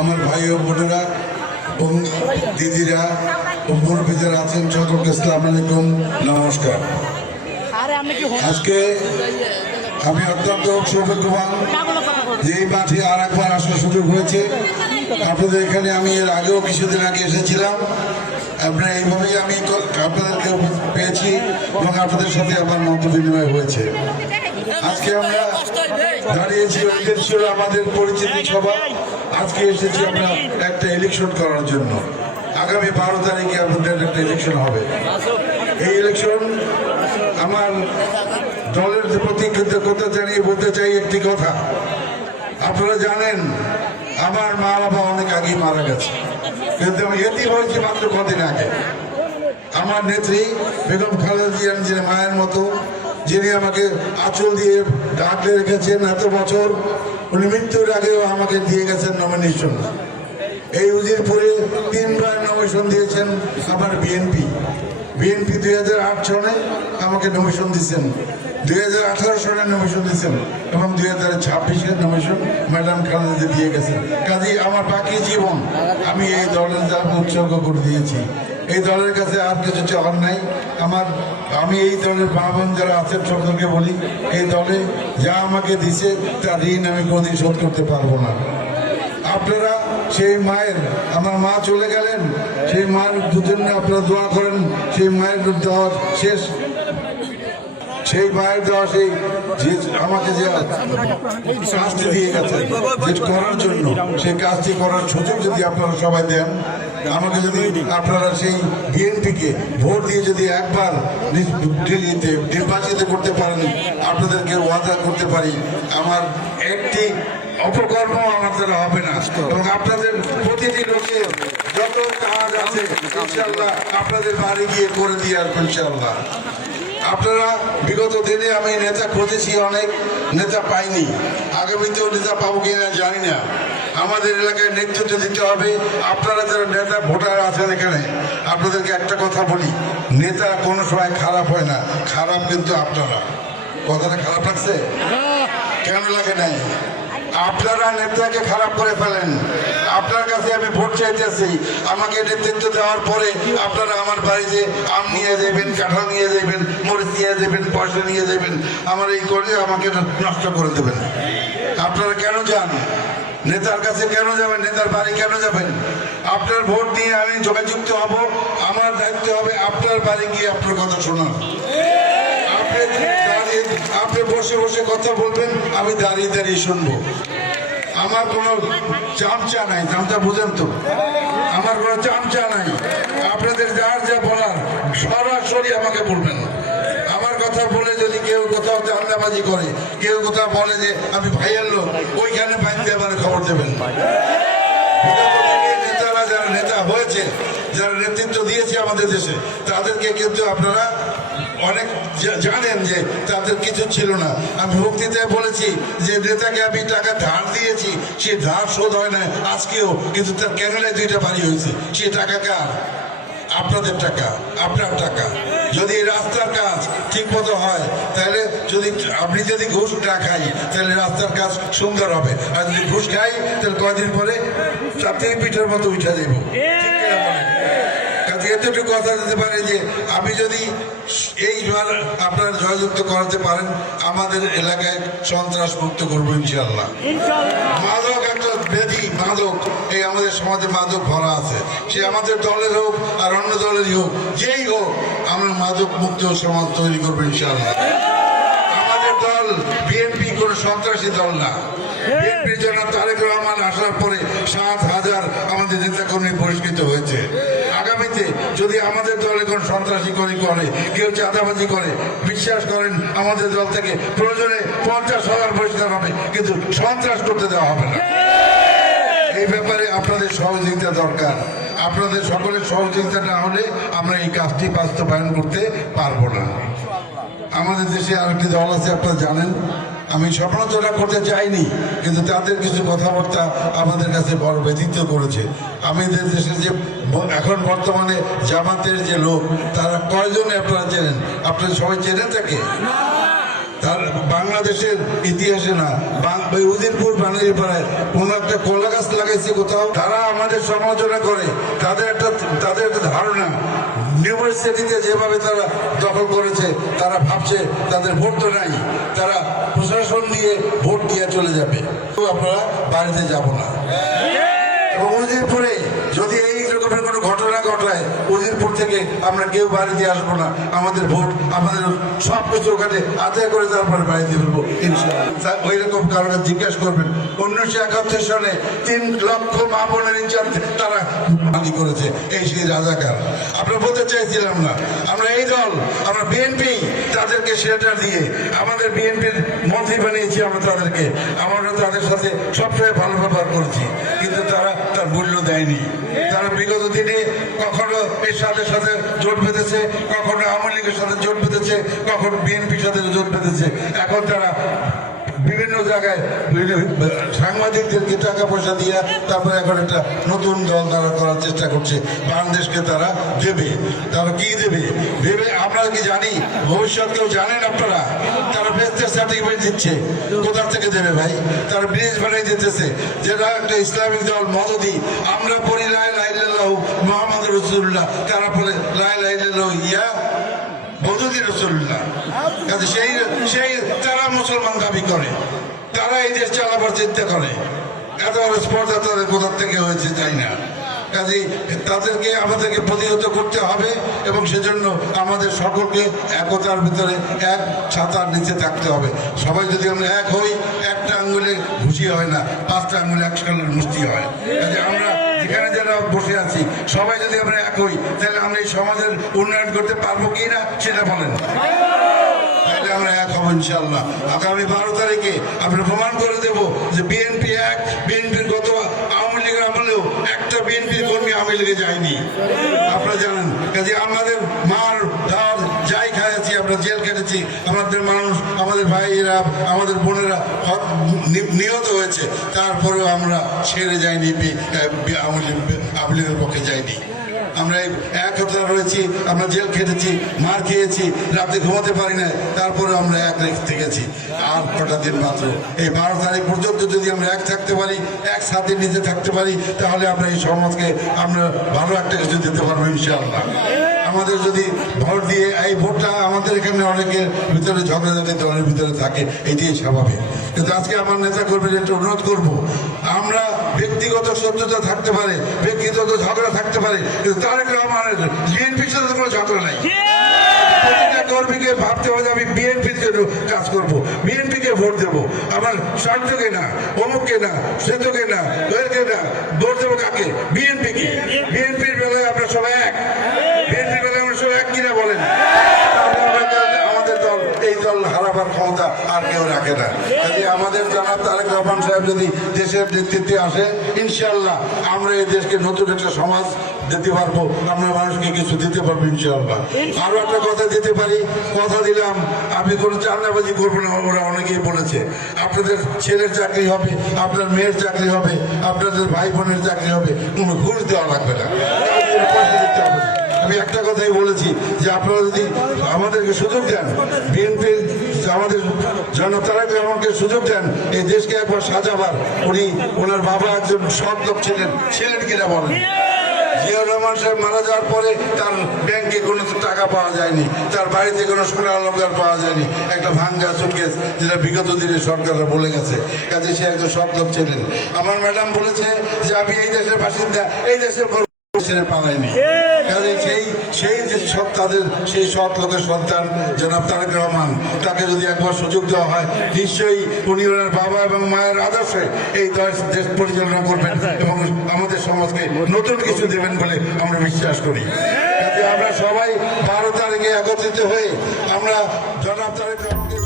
আমার ভাই ও বোনেরা এবং দিদিরা ও মুরব্বীদের আছেন সকলকে ইসলাম আলাইকুম, নমস্কার। আজকে আমি অত্যন্ত সৌভাগ্যবান যে এই মাঠে আর একবার আসার সুযোগ হয়েছে। আপনাদের এখানে আমি এর আগেও কিছুদিন আগে এসেছিলাম। আপনার এইভাবেই আমি আপনাদেরকে পেয়েছি এবং আপনাদের সাথে আমার মত বিনিময় হয়েছে। আজকে আমরা দাঁড়িয়েছি ছিল আমাদের পরিচিতি সভা। আজকে এসেছি আমরা একটা ইলেকশন করার জন্য। আগামী বারো তারিখে আমাদের একটা ইলেকশন হবে। এই ইলেকশন আমার দলের প্রতি কৃতজ্ঞতা জানিয়ে বলতে চাই একটি কথা। আপনারা জানেন, আমার মা বাবা অনেক আগেই মারা গেছে। কিন্তু আমি এটি হয়েছি মাত্র কদিন আগে। আমার নেত্রী বেগম খালেদা জিয়া নিজের মায়ের মতো, যিনি আমাকে আঁচল দিয়ে ডাকলে রেখেছেন এত বছর উনি মৃত্যুর আগেও আমাকে দিয়ে গেছেন নমিনেশন এই উজিরপুরে তিনবার নমিনেশন দিয়েছেন আমার বিএনপি বিএনপি দুই হাজার আট সনে আমাকে নমিনেশন দিয়েছেন দুই হাজার আঠারো সনে নমিশন দিয়েছেন এবং দুই হাজার ছাব্বিশের নমিনেশন ম্যাডাম খালেদা দিয়ে গেছেন। কাজেই আমার বাকি জীবন আমি এই দলের দ্বারা উৎসর্গ করে দিয়েছি। এই দলের কাছে আর কিছু চাওয়ার নাই। আমার আমি এই দলের মা বোন যারা আছেন সকলকে বলি, এই দলে যা আমাকে দিছে তার ঋণ আমি কোনোদিন শোধ করতে পারব না। আপনারা সেই মায়ের, আমার মা চলে গেলেন, সেই মায়ের দুজনে আপনারা দোয়া করেন, সেই মায়ের দেওয়া শেষ। সেই মায়ের দেওয়া সেই যে আমাকে যে কাজটি দিয়ে গেছে, যে করার জন্য, সেই কাজটি করার সুযোগ যদি আপনারা সবাই দেন আমাকে যদি আপনারা সেই বিএনপিকে ভোট দিয়ে যদি একবার নির্বাচিত করতে পারেন, আপনাদেরকে ওয়াদা করতে পারি। আমার একটি অপকর্ম আমার দ্বারা হবে না। এবং আপনাদের প্রতিটি লোকের যত কাজ আছে ইনশাল্লাহ আপনাদের বাড়ি গিয়ে করে দিয়ে আসব ইনশাল্লাহ আপনারা বিগত দিনে আমি নেতা খুঁজেছি অনেক, নেতা পাইনি। আগামীতেও নেতা পাবো কিনা জানি না। আমাদের এলাকায় নেতৃত্ব দিতে হবে। আপনারা যারা নেতা, ভোটার আছেন এখানে, আপনাদেরকে একটা কথা বলি। নেতা কোনো সময় খারাপ হয় না। খারাপ কিন্তু আপনারা। কথাটা খারাপ লাগছে? কেন লাগে নাই? আপনারা নেতাকে খারাপ করে ফেলেন। আপনার কাছে আমি ভোট চাইতেছি। আমাকে নেতৃত্ব দেওয়ার পরে আপনারা আমার বাড়িতে আম নিয়ে যাবেন, কাঁঠাল নিয়ে যাবেন, মরিচ নিয়ে যাবেন, পয়সা নিয়ে যাবেন। আমার এই করে আমাকে নষ্ট করে দেবেন। আপনারা কেন যান? নেতার কাছে কেন যাবেন? নেতার বাড়ি কেন যাবেন? আপনার ভোট নিয়ে আমি যোগাযুক্ত হব, আমার দায়িত্ব হবে আপনার বাড়ি গিয়ে আপনার কথা শোনা আপনি বসে বসে কথা বলবেন, আমি দাঁড়িয়ে দাঁড়িয়ে শুনব। আমার কোনো চামচা নাই, চামচা বুঝেন তো? আমার কোনো চামচা নাই। আপনাদের যার যা বলার, সরাসরি আমাকে বলবেন আমার কথা বলে যদি কেউ কোথাও করে। কেউ কোথাও বলে যে, আমি ভাইয়ের লোক। ওইখানে বাইন্দে আমার খবর দেবেন। নেতারা যারা নেতা হয়েছে, যারা নেতৃত্ব দিয়েছে আমাদের দেশে, তাদেরকে কিন্তু আপনারা অনেক জানেন যে তাদের কিছু ছিল না। আমি বক্তৃতায় বলেছি যে নেতাকে আমি টাকা ধার দিয়েছি, সে ধার শোধ হয় না আজকেও, কিন্তু তার ক্যানেলায় দুইটা বাড়ি হয়েছে। সে টাকা কার? আপনাদের টাকা, আপনার টাকা। যদি রাস্তার কাজ ঠিক মতো হয়, তাহলে যদি আপনি যদি ঘুষ না খাই, তাহলে রাস্তার কাজ সুন্দর হবে। আর যদি ঘুষ খাই, তাহলে কয়দিন পরে চারটে পিঠের মতো উঠে দেবো ঠিক এতটুকু কথা দিতে পারে যে আমি যদি এই বার আপনারা জয়যুক্ত করাতে পারেন আমাদের এলাকায় সন্ত্রাস মুক্ত করব ইনশাল্লাহ মাদক একটা ব্যাধি মাদক। এই আমাদের সমাজে মাদক ভরা আছে। সে আমাদের দলের হোক আর অন্য দলেরই হোক যেই হোক আমরা মাদক মুক্ত সমাজ তৈরি করব ইনশাল্লাহ আমাদের দল বিএনপি কোনো সন্ত্রাসী দল না। বিএনপির জন্য তারেক রহমান আসার পরে সাত হাজার আমাদের নেতাকর্মী বহিষ্কৃত হয়েছে। আগামীতে যদি আমাদের দলে কোন সন্ত্রাসী করি, কেউ চাঁদাবাজি করে, বিশ্বাস করেন আমাদের দল থেকে প্রয়োজনে পঞ্চাশ হাজার বহিষ্কার হবে, কিন্তু সন্ত্রাস করতে দেওয়া হবে না। এই ব্যাপারে আপনাদের সহযোগিতা দরকার। আপনাদের সকলের সহযোগিতা না হলে আমরা এই কাজটি বাস্তবায়ন করতে পারব না। আমাদের দেশে আরেকটি দল আছে, আপনারা জানেন। আমি সমালোচনা করতে চাইনি, কিন্তু তাদের কিছু কথাবার্তা আমাদের কাছে বড় ব্যথিত করেছে। আমাদের দেশের যে এখন বর্তমানে জামাতের যে লোক, তারা কয়জনে আপনারা চেনেন? আপনারা সবাই চেনে থাকে তার বাংলাদেশের ইতিহাসে না, বাং- ওই উদিরপুর বানাইর পাড়ায় কোনো একটা কলা গাছ লাগাইছে কোথাও। তারা আমাদের সমালোচনা করে, তাদের একটা তাদের একটা ধারণা ইউনিভার্সিটিতে যেভাবে তারা দখল করেছে, তারা ভাবছে তাদের ভোট তো নাই, তারা প্রশাসন দিয়ে ভোট দিয়ে চলে যাবে। তো আপনারা বাড়িতে যাব না। এবং উজিরপুরে যদি এই রকমের কোনো ঘটনা ঘটায়, উজিরপুর থেকে আমরা কেউ বাড়িতে আসব না। আমাদের ভোট, আমাদের সব কিছু ওখানে আদায় করে তারপরে বাড়িতে ইনশাআল্লাহ। ওই রকম কারণে জিজ্ঞাসা করবেন, উনিশশো একাত্তর সালে তিন লক্ষ মা বোনের ইনচার্জ, তারা হানি করেছে, এই সেই রাজাকার। আমরা বলতে চাইছিলাম না, আমরা এই দল, আমরা বিএনপি তাদেরকে শেল্টার দিয়ে আমাদের বিএনপির মন্ত্রী বানিয়েছি আমরা তাদেরকে। আমরা তাদের সাথে সবসময় ভালো ব্যবহার করেছি, কিন্তু তারা তার মূল্য দেয়নি। তারা বিগত দিনে কখনো এর সাথে সাথে জোট বেঁধেছে, কখনো আওয়ামী লীগের সাথে জোট বেঁধেছে, কখনো বিএনপির সাথে জোট বেঁধেছে। এখন তারা বিভিন্ন জায়গায় সাংবাদিকদেরকে টাকা পয়সা দিয়ে তারপরে এখন একটা নতুন দল তারা করার চেষ্টা করছে, বাংলাদেশকে তারা দেবে। তারা কি দেবে? ভেবে আমরা কি জানি? ভবিষ্যৎ কেউ জানেন আপনারা? তারা বেস্টের সার্টিফিকেট দিচ্ছে। কোথা থেকে দেবে ভাই? তারা ব্রিজ বানিয়ে দিতেছে। যেটা একটা ইসলামিক দল, মদদি, আমরা পড়ি লাই লাইল্লাহ মোহাম্মদ রসুল্লাহ তারা বলে লাই লাইল্লাহ ইয়া মধুদি রসুল্লাহ কাজে সেই সেই তারা মুসলমান দাবি করে, তারা এই দেশ চালাবার চিন্তা করে। এত স্পর্ধা তাদের কোথা থেকে হয়েছে যাই না? কাজে তাদেরকে, আমাদেরকে প্রতিহত করতে হবে এবং সেজন্য আমাদের সকলকে একতার ভিতরে এক ছাতার নিচে থাকতে হবে। সবাই যদি আমরা এক হই, একটা আঙ্গুলে ঘুষি হয় না, পাঁচটা আঙ্গুলে একসঙ্গে মুষ্টি হয়। কাজে আমরা এখানে যারা বসে আছি, সবাই যদি আমরা এক হই, তাহলে আমরা এই সমাজের উন্নয়ন করতে পারব কি না, সেটা বলেন। তাহলে আমরা এক হব ইনশাল্লাহ আগামী বারো তারিখে আমরা প্রমাণ করে দেব যে বিএনপি এক, বিএনপির গত আওয়ামী লীগের আমলেও একটা বিএনপি কর্মী আওয়ামী লীগে যায়নি আপনারা জানেন কাজে আমাদের মার ধার যাই খাইছি আমরা জেল আমাদের মানুষ, আমাদের ভাইয়েরা, আমাদের বোনেরা নিহত হয়েছে। তারপরেও আমরা ছেড়ে যাইনি লীগের পক্ষে যাইনি। আমরা এই এক একতা রয়েছি, আমরা জেল খেটেছি, মার খেয়েছি, রাতে ঘুমাতে পারি না তারপরে আমরা এক থেকেছি। আর কটা দিন মাত্র। এই বারো তারিখ পর্যন্ত যদি আমরা এক থাকতে পারি, এক সাথে নিতে থাকতে পারি, তাহলে আমরা এই সমাজকে আমরা ভালো একটা কিছু দিতে পারব, ইনশাআল্লাহ। আমাদের যদি ভোট দিয়ে এই ভোটটা আমাদের এখানে অনেকের ভিতরে ঝগড়াঝাটি দলের ভিতরে থাকে, এটাই স্বাভাবিক। কিন্তু আজকে আমার নেতা কর্মীদের একটা অনুরোধ করব, আমরা ব্যক্তিগত শত্রুতা থাকতে পারে, ব্যক্তিগত ঝগড়া থাকতে পারে, কিন্তু তারেক রহমানের বিএনপির সাথে কোনো ঝগড়া নাই। কর্মীকে ভাবতে হবে আমি বিএনপির জন্য কাজ করব, বিএনপিকে ভোট দেবো। আমার স্বার্থকে না, অমুককে না সেতুকে না ওদেরকে না, ভোট দেবো কাকে? বিএনপিকে। বিএনপির বেলায় আমরা সবাই এক বিএনপির বেলায় আমরা সবাই এক কিনা বলেন তাহলে আমাদের- আমাদের দল এই হারাবার ক্ষমতা আর কেউ রাখে না। যদি আমাদের জনাব তারেক রহমান সাহেব যদি দেশের নেতৃত্বে আসে ইনশাল্লাহ আমরা এই দেশকে নতুন একটা সমাজ দিতে পারব আমরা মানুষকে কিছু দিতে পারব ইনশাল্লাহ আরও একটা কথা দিতে পারি কথা দিলাম আমি কোনো চান্দাবাজি করব না ওরা অনেকেই বলেছে। আপনাদের ছেলের চাকরি হবে আপনার মেয়ের চাকরি হবে আপনাদের ভাই বোনের চাকরি হবে কোনো ঘুষ দেওয়া লাগবে না। আমি একটা কথাই বলেছি যে আপনারা যদি আমাদেরকে সুযোগ দেন বিএনপির আমাদের জনতারাক আমাকে সুযোগ দেন, এই দেশকে একবার সাজাবার। উনি ওনার বাবা একজন সৎ লোক ছিলেন ছিলেন কিনা বলেন? জিয়াউর রহমান সাহেব মারা যাওয়ার পরে তার ব্যাংকে কোনো টাকা পাওয়া যায়নি, তার বাড়িতে কোনো সোনা অলঙ্কার পাওয়া যায়নি, একটা ভাঙ্গা সুটকেস যেটা বিগত দিনে সরকাররা বলে গেছে। কাজে সে একজন সৎ লোক ছিলেন। আমার ম্যাডাম বলেছে যে, আমি এই দেশের বাসিন্দা, এই দেশের ছেড়ে পালায়নি কাজে সেই সেই যে সব তাদের সেই সৎ লোকের সন্তান জনাব তারেক রহমান তাকে যদি একবার সুযোগ দেওয়া হয় নিশ্চয়ই উনি ওনার বাবা এবং মায়ের আদর্শে এই দেশ দেশ পরিচালনা করবেন এবং আমাদের সমাজকে নতুন কিছু দেবেন বলে আমরা বিশ্বাস করি। আমরা সবাই বারো তারিখে একত্রিত হয়ে আমরা জনাব তারেক রহমান